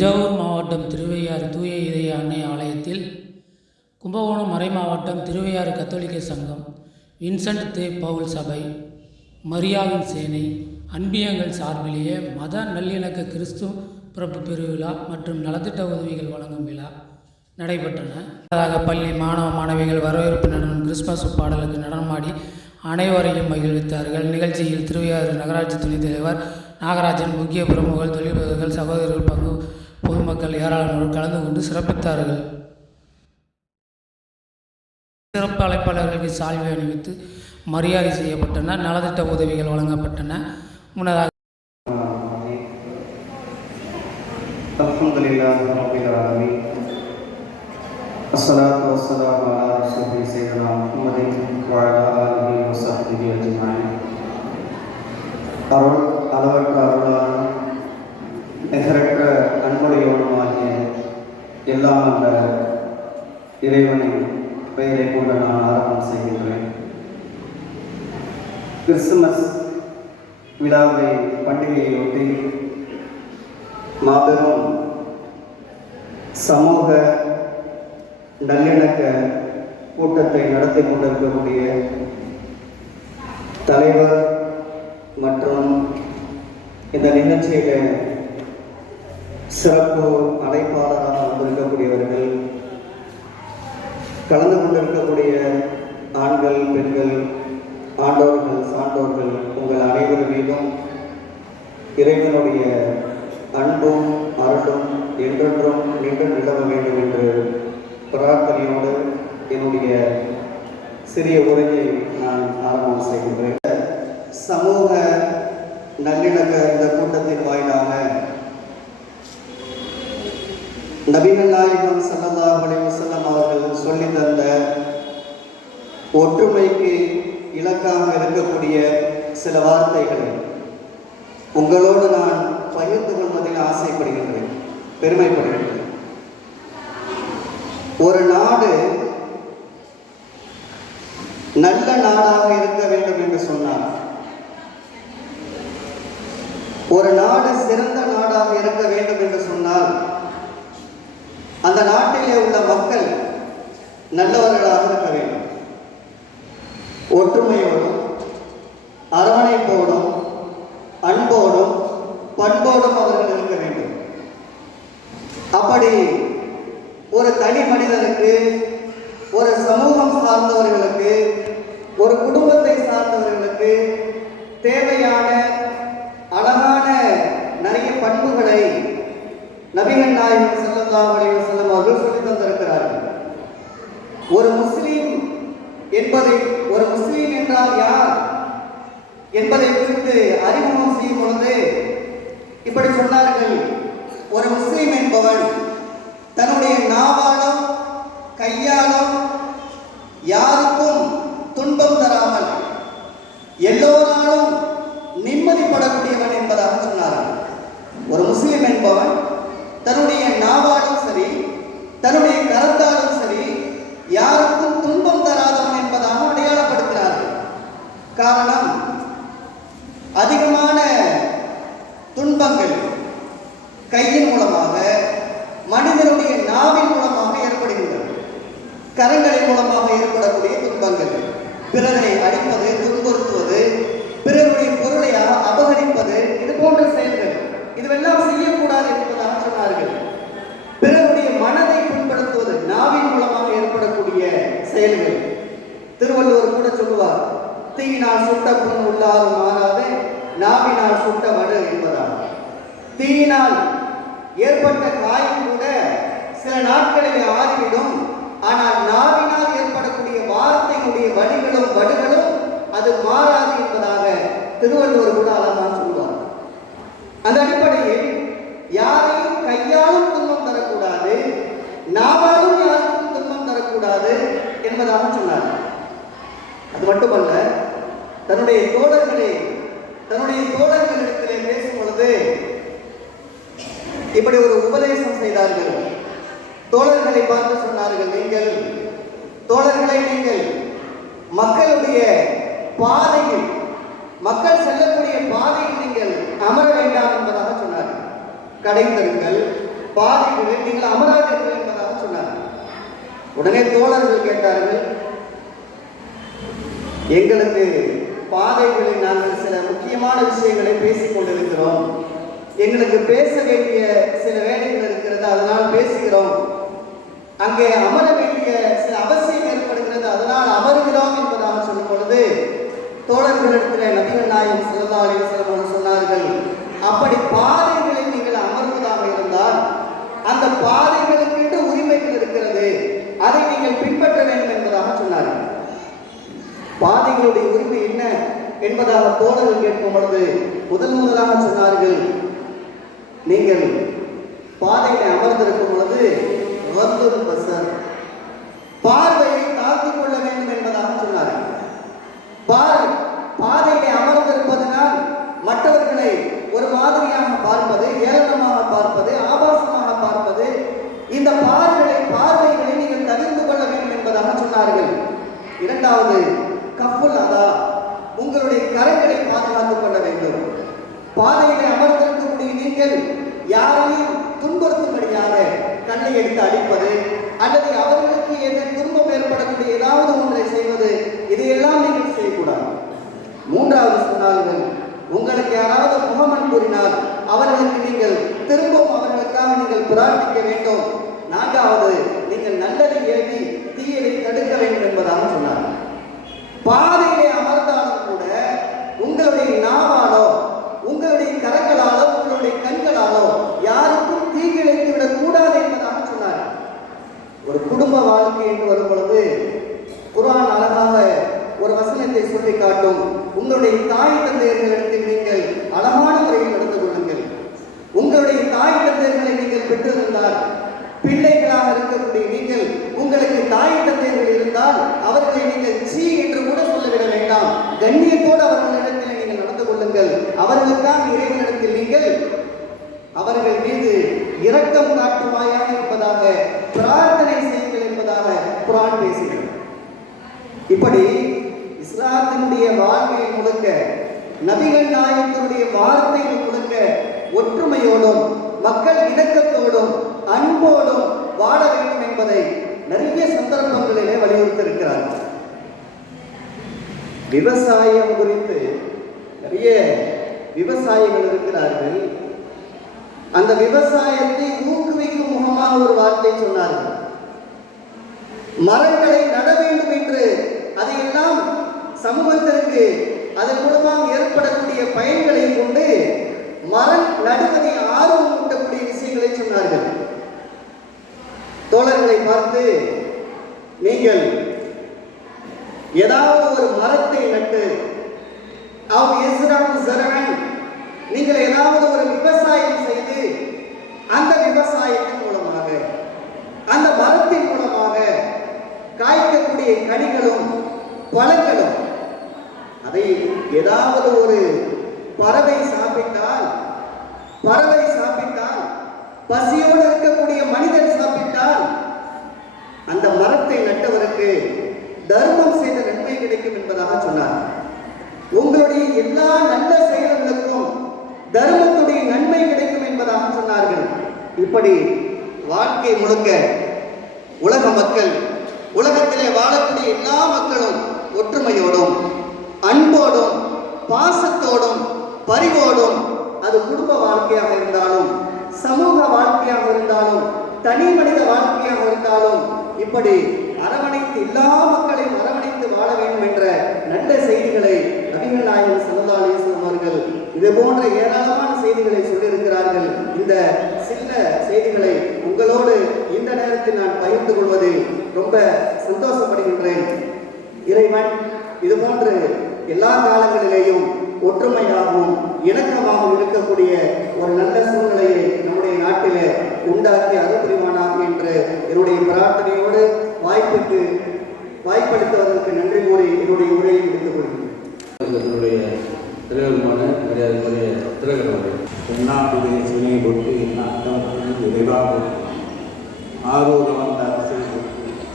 தஞ்சாவூர் மாவட்டம் திருவையாறு தூய இதய அன்னை ஆலயத்தில், கும்பகோணம் மறைமாவட்டம் திருவையாறு கத்தோலிக்க சங்கம், வின்சென்ட் தே பவுல் சபை, மரியாவின் சேனை, அன்பியங்கள் சார்பிலேயே மத நல்லிணக்க கிறிஸ்துவ பிறப்பு பெருவிழா மற்றும் நலத்திட்ட உதவிகள் வழங்கும் விழா நடைபெற்றன. பள்ளி மாணவ மாணவிகள் வரவேற்பு நடனம், கிறிஸ்துமஸ் பாடலுக்கு நடனமாடி அனைவரையும் மகிழ்வித்தார்கள். நிகழ்ச்சியில் திருவையாறு நகராட்சி துணைத் தலைவர் நாகராஜன், முக்கிய பிரமுகர்கள், தொழிலதிபர்கள், சகோதரர்கள், பொதுமக்கள் ஏராளமானோர் கலந்து கொண்டு சிறப்பித்தார்கள். சிறப்பு அழைப்பாளர்களுக்கு சால்வை அணிவித்து மரியாதை செய்யப்பட்டன. நலத்திட்ட உதவிகள் வழங்கப்பட்டன. முன்னதாக அருள் அளவற்ற அருளான நிகரற்ற அன்புடையோடுமாகிய எல்லாம் அந்த இறைவனின் பெயரை கொண்டு நான் ஆரம்பம் செய்கின்றேன். கிறிஸ்துமஸ் விழாவை பண்டிகையொட்டி மாபெரும் சமூக நல்லிணக்க கூட்டத்தை நடத்தி கொண்டிருக்கக்கூடிய தலைவர் மற்றும் இந்த நிகழ்ச்சியில் சிறப்பு அழைப்பாளராக வந்திருக்கக்கூடியவர்கள், கலந்து கொண்டிருக்கக்கூடிய ஆண்கள், பெண்கள், ஆண்டோர்கள், சான்றோர்கள், உங்கள் அனைவர் மீதும் இறைவனுடைய அன்பும் அருளும் என்றென்றும் நின்று நிலவ வேண்டும் என்று பிரார்த்தனையோடு என்னுடைய சிறிய உரையை நான் ஆரம்பம் செய்கின்றேன். சமூக நல்லிணக்க இந்த கூட்டத்தின் வாயிலாக நபிகள் நாயகம் ஸல்லல்லாஹு அலைஹி வஸல்லம் அவர்கள் சொல்லி தந்த ஒற்றுமைக்கு இலக்காக இருக்கக்கூடிய சில வார்த்தைகளை உங்களோடு நான் பகிர்ந்து கொள்வதில் ஆசைப்படுகின்றேன், பெருமைப்படுகின்றேன். ஒரு நாடு நல்ல நாடாக இருக்க வேண்டும் என்று சொன்னார், ஒரு நாடு சிறந்த நாடாக இருக்க வேண்டும் என்று சொன்னால் அந்த நாட்டிலே உள்ள மக்கள் நல்லவர்களாக இருக்க வேண்டும். ஒற்றுமையோடும் அரவணைப்போடும் அன்போடும் பண்போடும் அவர்கள் இருக்க வேண்டும். அப்படி ஒரு தனி மனிதனுக்கு, ஒரு சமூகம் சார்ந்தவர்களுக்கு, ஒரு குடும்பத்தை சார்ந்தவர்களுக்கு தேவையான அழகான நிறைய பண்புகளை நபிகள் நாயகம் ஸல்லல்லாஹு அலைஹி வஸல்லம் அவர்கள் சொல்லி தந்திருக்கிறார்கள். ஒரு முஸ்லீம் என்றால் யார் என்பதை குறித்து அறிமுகம் செய்யும் பொழுது இப்படி சொன்னார்கள். ஒரு முஸ்லீம் என்பவன் தன்னுடைய நாவாலும் கையாலும் யாருக்கும் துன்பம் தராமல் எல்லோராலும் நிம்மதிப்படக்கூடியவன் என்பதாக சொன்னார்கள். ஒரு முஸ்லீம் என்பவன் தன்னுடைய நாவாலும் சரி, தன்னுடைய கரத்தாலும் சரி, யாருக்கும் துன்பம் தராதவன் என்பதாக அடையாளப்படுத்தினார்கள். காரணம், அதிகமான துன்பங்கள் கையின் மூலமாக, மனிதனுடைய நாவின் மூலமாக ஏற்படுகின்றன. கரங்களின் மூலமாக ஏற்படக்கூடிய துன்பங்கள், பிறரை அடிப்பது, துன்புறுத்துவது, பிறருடைய பொருளை அபகரிப்பது, இது போன்ற செயல்கள், இதுவெல்லாம் செய்யக்கூடாது என்பதாக சொன்னார்கள். பிறருடைய மனதை புண்படுத்துவது நாவின் மூலமாக ஏற்படக்கூடிய செயல்கள். திருவள்ளுவர் கூட சொல்லுவார், தீயினால் சுட்ட புண் உள்ளாரும் மாறாது, நாவினால் சுட்ட வடு என்பதால். தீயினால் ஏற்பட்ட காயம் கூட சில நாட்களில் ஆறிவிடும், ஆனால் நாவினால் ஏற்படக்கூடிய வார்த்தையுடைய வடிகளும் வடுகளும் அது மாறாது என்பதாக திருவள்ளுவர் கூட அழகாக சொல்வார். அந்த அடிப்படையில் யாரையும் கையாலும் துன்பம் தரக்கூடாது, நாவாலும் யாருக்கும் துன்பம் தரக்கூடாது என்பதாக சொன்னார். அது மட்டுமல்ல, தன்னுடைய தோழர்களிடத்திலே பேசும் பொழுது இப்படி ஒரு உபதேசம் செய்தார்கள். தோழர்களை பார்த்து சொன்னார்கள், நீங்கள் மக்களுடைய பாதையில், மக்கள் செல்லக்கூடிய பாதையில் நீங்கள் அமர வேண்டாம் என்பதாக சொன்னார்கள். கடை தெருக்கள், பாதைகளில் நீங்கள் அமராதீர்கள் என்பதாக சொன்னார். உடனே தோழர்கள் கேட்டார்கள், எங்களுக்கு பாதைகளில் நாங்கள் சில முக்கியமான விஷயங்களை பேசிக் கொண்டிருக்கிறோம், எங்களுக்கு பேச வேண்டிய சில வேலைகள் இருக்கிறது, அதனால் பேசுகிறோம், அங்கே அமர வேண்டிய சில அவசியம் ஏற்படுகிறது, அதனால் அமருகிறோம் என்பதாக சொல்லும் பொழுது தோழர்களிடத்தில் நபிகள் நாயகம் ஸல்லல்லாஹு அலைஹி வஸல்லம் சொன்னார்கள், அப்படி பாதைகளில் நீங்கள் அமர்வதாக இருந்தால் அந்த பாதைகளுக்கு உரிமைகள் இருக்கிறது, அதை நீங்கள் பின்பற்ற வேண்டும் என்பதாக சொன்னார்கள். பாதைகளுடைய உரிமை என்ன என்பதாக தோழர்கள் கேட்கும் பொழுது முதலாக சொன்னார்கள், நீங்கள் பாதையை அமர்ந்திருக்கும் பொழுது பார்வையை தாழ்த்திக் கொள்ள வேண்டும் என்பதாக சொன்னார்கள். பாதையை அமர்ந்திருப்பதனால் மற்றவர்களை ஒரு மாதிரியாக பார்ப்பது, ஏளனமாக பார்ப்பது, ஆபாசமாக பார்ப்பது, இந்த பார்வைகளை நீங்கள் தவிர்த்து கொள்ள வேண்டும் என்பதாக சொன்னார்கள். இரண்டாவது, கஃபுல் அதா, உங்களுடைய கரங்களை பாதுகாத்துக் கொள்ள வேண்டும். பாதையிலே அமர்ந்திருக்கக்கூடிய நீங்கள் யாரையும் துன்புறுத்தும்படியாக கண்ணை எடுத்து அடிப்பது அல்லது அவர்களுக்கு துன்பம் ஏற்படக்கூடிய ஏதாவது ஒன்றை செய்வது, இதையெல்லாம் நீங்கள் செய்யக்கூடாது. மூன்றாவது சொன்னார்கள், உங்களுக்கு யாராவது முகமன் கூறினால் அவர்களுக்கு நீங்கள் திரும்பவும் அவர்களுக்காக நீங்கள் பிரார்த்திக்க வேண்டும். நான்காவது, நீங்கள் நல்லதை ஏவி தீயதை தடுக்க வேண்டும் என்பதாக சொன்னார். பாதையிலே அமர்ந்தாலும் கூட உங்களுடைய நாவாலோ உங்களுடைய கரங்களாலோ உங்களுடைய கண்களாலோ யாருக்கும் தீங்கிழைத்து விடக் கூடாது என்பதாக சொன்னார். ஒரு குடும்ப வாழ்க்கை என்று வரும் பொழுது குர்ஆன் அழகாக ஒரு வசனத்தை சொல்லி காட்டும், உங்களுடைய தாய் தந்தையர்களிடத்தில் நீங்கள் அழகான முறையில் நடந்து கொள்ளுங்கள். உங்களுடைய தாய் தந்தையர்களை நீங்கள் பெற்றிருந்தால், பிள்ளைகளாக இருக்கக்கூடிய நீங்கள் உங்களுக்கு தாய் தந்தையர்கள் இருந்தால் அவர்களை நீங்கள் சீ என்று கூட சொல்லிவிட வேண்டாம், கண்ணியத்தோடு அவர்களிடத்தில் நீங்கள் நடந்து கொள்ளுங்கள். அவர்களுக்காக இறைவனிடத்தில் நீங்கள் அவர்கள் மீது இரக்கம் காட்டுவாயாக என்பதாக பிரார்த்தனை செய்யுங்கள் என்பதாக குர்ஆன் பேசுகிறது. இப்படி இஸ்லாத்தினுடைய வாழ்க்கை முழுக்க, நபிகள் நாயகத்தினுடைய வார்த்தைகள் முழுக்க ஒற்றுமையோடும் மக்கள் இணக்கத்தோடும் அன்போடும் வாழ வேண்டும் என்பதை நிறைய சந்தர்ப்பங்களிலே வலியுறுத்தி இருக்கிறார்கள். விவசாயம் குறித்து நிறைய விவசாயிகள் இருக்கிறார்கள். அந்த விவசாயத்தை ஊக்குவிக்கும் முகமாக ஒரு வார்த்தை சொன்னார்கள். மரங்களை நட வேண்டும் என்று, அதையெல்லாம் சமூகத்திற்கு அதன் மூலமாக ஏற்படக்கூடிய பயன்களை கொண்டு மரம் நடுவதை ஆர்வம் ஊட்டக்கூடிய விஷயங்களை சொன்னார்கள். தோழர்களை பார்த்து, நீங்கள் ஏதாவது ஒரு மரத்தை நட்டு நீங்கள் ஏதாவது ஒரு விவசாயம் செய்து அந்த விவசாயத்தின் மூலமாக அந்த மரத்தின் மூலமாக காய்க்கக்கூடிய கனிகளும் பழங்களும் அதை ஏதாவது ஒரு பறவை சாப்பிட்டால் பசியோடு இருக்கக்கூடிய மனிதன் சாப்பிட்டால் அந்த மரத்தை நட்டவருக்கு தர்மம் செய்த நன்மை கிடைக்கும் என்பதாக சொன்னார். உங்களுடைய எல்லா நல்ல செயல்களுக்கும் தர்மத்துடைய நன்மை கிடைக்கும் என்பதாக சொன்னார்கள். இப்படி வாழ்க்கை முழுக்க உலக மக்கள், உலகத்திலே வாழக்கூடிய எல்லா மக்களும் ஒற்றுமையோடும் அன்போடும் பாசத்தோடும் பரிவோடும், அது குடும்ப வாழ்க்கையாக இருந்தாலும் சமூக வாழ்க்கையாக இருந்தாலும் தனி மனித வாழ்க்கையாக இருந்தாலும், இப்படி அரவணைத்து எல்லா மக்களையும் அரவணைத்து வாழ வேண்டும் என்ற நல்ல செய்திகளை நபிகள் நாயகம் ஸல்லல்லாஹு அலைஹி வஸல்லம் அவர்கள் இது போன்ற ஏராளமான செய்திகளை சொல்லியிருக்கிறார்கள். இந்த சில செய்திகளை உங்களோடு இந்த நேரத்தில் நான் பகிர்ந்து கொள்வதில் ரொம்ப சந்தோஷப்படுகின்றேன். இறைவன் இது போன்று எல்லா காலங்களிலேயும் ஒற்றுமையாகவும் இணக்கமாகவும் இருக்கக்கூடிய ஒரு நல்ல சூழ்நிலையை நம்முடைய நாட்டிலே உண்டாக்கி அருள் புரிவானாக என்று என்னுடைய பிரார்த்தனையோடு வாய்ப்பளித்தவர்களுக்கு நன்றி கூறி என்னுடைய உரையை முடித்துக் கொள்கிறேன். என்னுடைய தலைவருமான மரியாதைக்குரிய திலகர் தென்னாட்டுடைய சிலை கொண்டு விரைவாக ஆரோக்கிய வந்த அரசை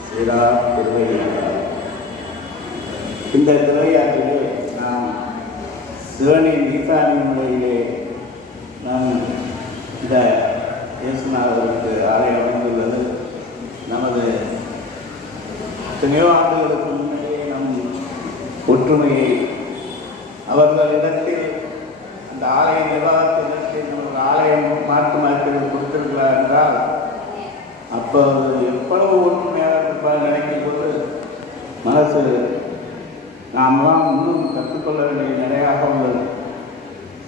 சீரா திருவையாற்றார். இந்த திருவையாற்றிலே நாம் சிவனின் ஈசானிய முறையிலே நாம் இந்த இயேசுநாதருக்கு ஆலயம் அமைந்துள்ளது. நமது எத்தனையோ ஆண்டுகளுக்கு முன்னே நம் ஒற்றுமையை அவர்களிடத்தில் அந்த ஆலய நிர்வாகத்திடத்தில் நமக்கு ஆலயம் மாற்றி கொடுத்திருக்கிறார் என்றால் அப்போ எவ்வளவு ஒற்றுமையாக இருப்பார் நினைக்கும் போது மனசு நாமெல்லாம் இன்னும் கற்றுக்கொள்ள வேண்டிய நிலையாக உள்ளது.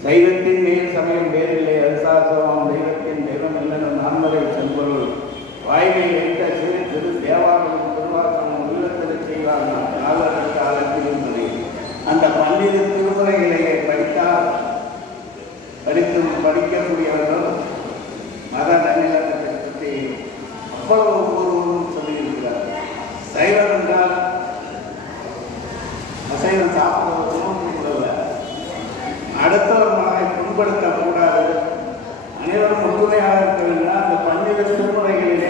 தெய்வத்தின் மேல் சமயம் வேறில்லை அரிசாசம் தெய்வத்தின் தெய்வம் இல்லைன்னு நான்மறை செல்பொருள் வாய்மை வைத்த சிறு சிறு தேவாலயம் திருவாசனம் உள்ளத்தில் செய்வார்கள் நாவதற்கு அழைத்திருந்தது. அந்த 12 திருமுறைகளையே படிக்கக்கூடியவர்கள் மத நல்லிணக்கத்தை பற்றி அவ்வளவு பூர்வம் சொல்லியிருக்கிறார். சைவம் என்றால் அசைவம் சாப்பிடுவதும் அடுத்தவர் மனதை புண்படுத்தக்கூடாது, அனைவரும் ஒற்றுமையாக இருக்க வேண்டும். அந்த 12 திருமுறைகளிலே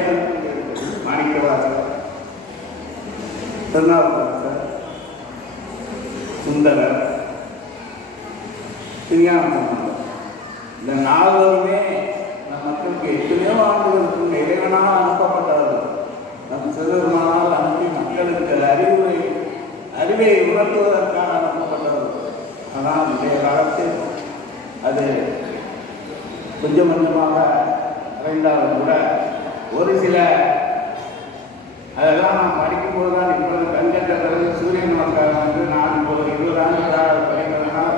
மாணிக்கவாசகர், திருநாவுக்கரசர், சுந்தரர், திருஞானசம்பந்தர் இந்த 4 நம் மக்களுக்கு எத்தனையோ ஆண்டுகளுக்கு இறைவனாக அனுப்பப்பட்டவர்கள். நம் சிறுவனால் அனுப்பி மக்களுக்கு அறிவை உணர்த்துவதற்காக அனுப்பப்பட்டவர்கள். ஆனால் இன்றைய காலத்தில் அது கொஞ்சம் கொஞ்சமாக அடைந்தாலும் கூட ஒரு சில அதெல்லாம் நாம் படிக்கும்போது தான் இப்பொழுது கண்கட்ட பிறகு சூரிய நமஸ்காரம் என்று நான் இப்போது 20 ஆண்டுகளாக படிக்கிறதுனால்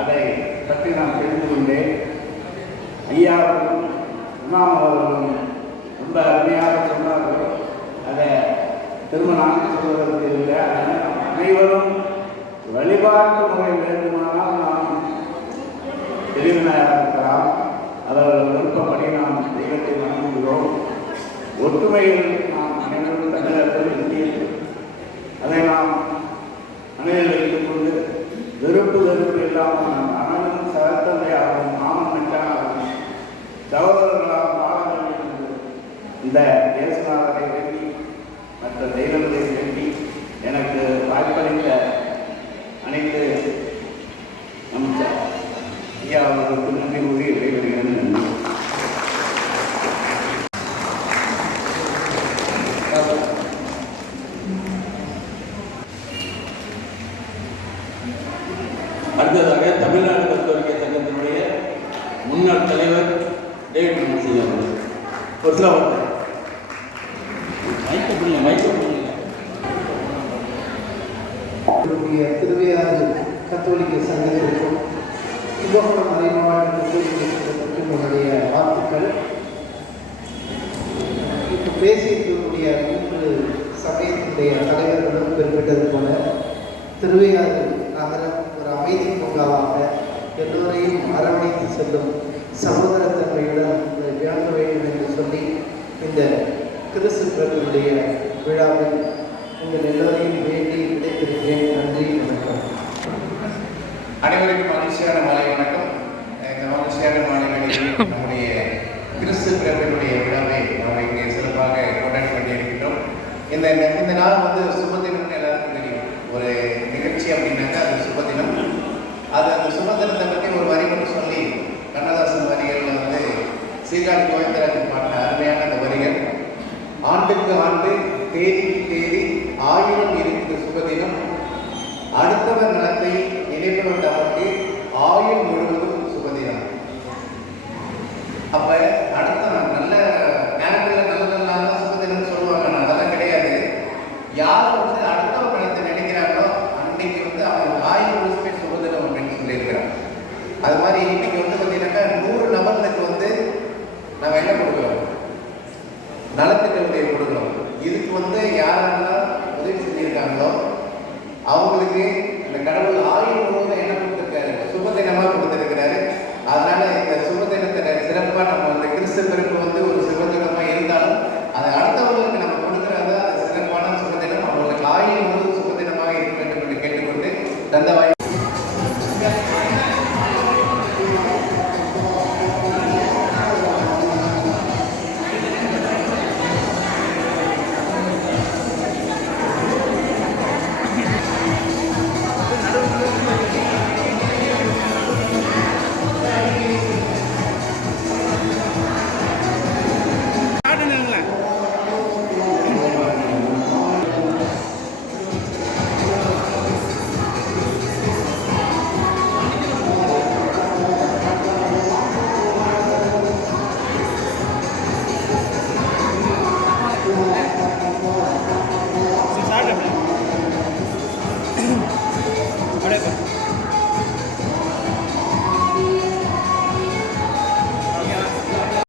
அதை பற்றி நான் தெரிந்து கொண்டேன். ஐயா அவர்களும் இமாம் அவர்களும் ரொம்ப அருமையாக சொன்னார்கள். அதை திரும்ப நான் சொல்வதற்கு இல்லை. அனைவரும் வழிபாட்டு முறை வேண்டுமானால் நாம் தெளிவினாக இருக்கலாம். அவர்கள் விருப்பப்படி நாம் தெய்வத்தை நம்புகிறோம். ஒற்றுமையில் நாம் அனைவரும் தமிழர்கள் இந்தியர்கள். அதை நாம் மனதில் வைத்துக் கொண்டு வெறுப்பு இல்லாமல் நாம் அனைவரும் சகத்தந்தையாகவும் மாமன் மச்சானாகவும் சகோதரர்களாகவும் வாழ வேண்டும் என்று இந்த தேசநாதரை வேண்டி மற்ற தெய்வங்களை வேண்டி எனக்கு வாய்ப்பளித்த அனைத்து அமைச்சர் ஐயா அவர்களுக்கு நன்றி கூறி விடைபெறுகிறேன். நன்றி. அடுத்ததாக தமிழ்நாடு கத்தோலிக்க சங்கத்தினுடைய முன்னாள் தலைவர் டேவிட் முன்சி அவர்கள் ஒரு சில வார்த்தை. திருவையாறு கத்தோலிக்க சங்கத்திற்கும் கும்பகோணம் மறைமாவட்ட கத்தோலிக்க சங்கத்திற்கும் என்னுடைய வாழ்த்துக்கள். இப்போ பேசியிருக்கக்கூடிய 3 சமயத்தினுடைய தலைவர்களும் குறிப்பிட்டது போல திருவையாறு நகரம் ஒரு அமைதி பூங்காவாக எல்லோரையும் அரவணைத்து செல்லும் சகோதரத்தன்மையுடன் விளங்க வேண்டும் என்று சொல்லி இந்த கிறிஸ்து பிறப்பினுடைய விழாவில் உங்கள் எல்லோரையும் வேண்டி விடைபெறுகிறேன். நன்றி, வணக்கம். அனைவருக்கும் மகிழ்ச்சியான மாலை வணக்கம். இந்த மகிழ்ச்சியான மாலை வேளையில் நம்முடைய கிறிஸ்து பிறப்பினுடைய விழாவை நாம் இங்கே சிறப்பாக கொண்டாடி கொண்டிருக்கின்றோம். இந்த நாள் வந்து சுபதினம்னு எல்லாருக்கும் தெரியும். ஒரு நிகழ்ச்சி அப்படின்னாக்கா அது சுபதினம். அந்த சுபதினத்தை பற்றி ஒரு வரி மட்டும் சொல்லி கண்ணதாசன் வரிகளில் வந்து சீர்காழி கோவிந்தராஜன் பாடின அருமையான அந்த வரிகள். ஆண்டுக்கு ஆண்டு தேதிக்கு தேதி 1000 இருக்குது சுபதினம், அடுத்தவர் நலத்தை நினைப்பவர் நமக்கு ஆயுள் முழுவதும் சுபதினம். அப்ப அடுத்த நல்ல நேரத்தில் நல்ல சுபதினம் சொல்லுவாங்க. அதெல்லாம் கிடையாது. யார் வந்து அடுத்தவர் நலத்தை நினைக்கிறாங்களோ அன்னைக்கு வந்து அவங்க ஆயுள் முழுசுமே சுபதினம் அப்படின்னு சொல்லியிருக்கிறாங்க. அது மாதிரி இன்னைக்கு வந்து பார்த்தீங்கன்னாக்கா 100 நபர்களுக்கு வந்து நம்ம என்ன கொடுக்குறோம், நலத்திட்ட உதவி கொடுக்குறோம். இதுக்கு வந்து யாரெல்லாம் உதவி செஞ்சிருக்காங்களோ அவங்களுக்கு இந்த கடவுள் ஆயுள் முழுவதும் என்ன கொடுத்துருக்காரு, சுபதினமாக கொடுத்துருக்கிறாரு. அதனால இந்த சுபதினத்தை சிறப்பாக நம்ம இந்த கிறிஸ்து பிறப்பு வந்து ஒரு சுபதினமாக இருந்தாலும் அதை அடுத்தவர்களுக்கு நம்ம கொடுக்குறதா அது சிறப்பான சுபதினம். அவங்களுக்கு ஆயுள் முழுவதும் சுபதினமாக இருக்க வேண்டும் என்று கேட்டுக்கொண்டு தந்த வாய்ப்பு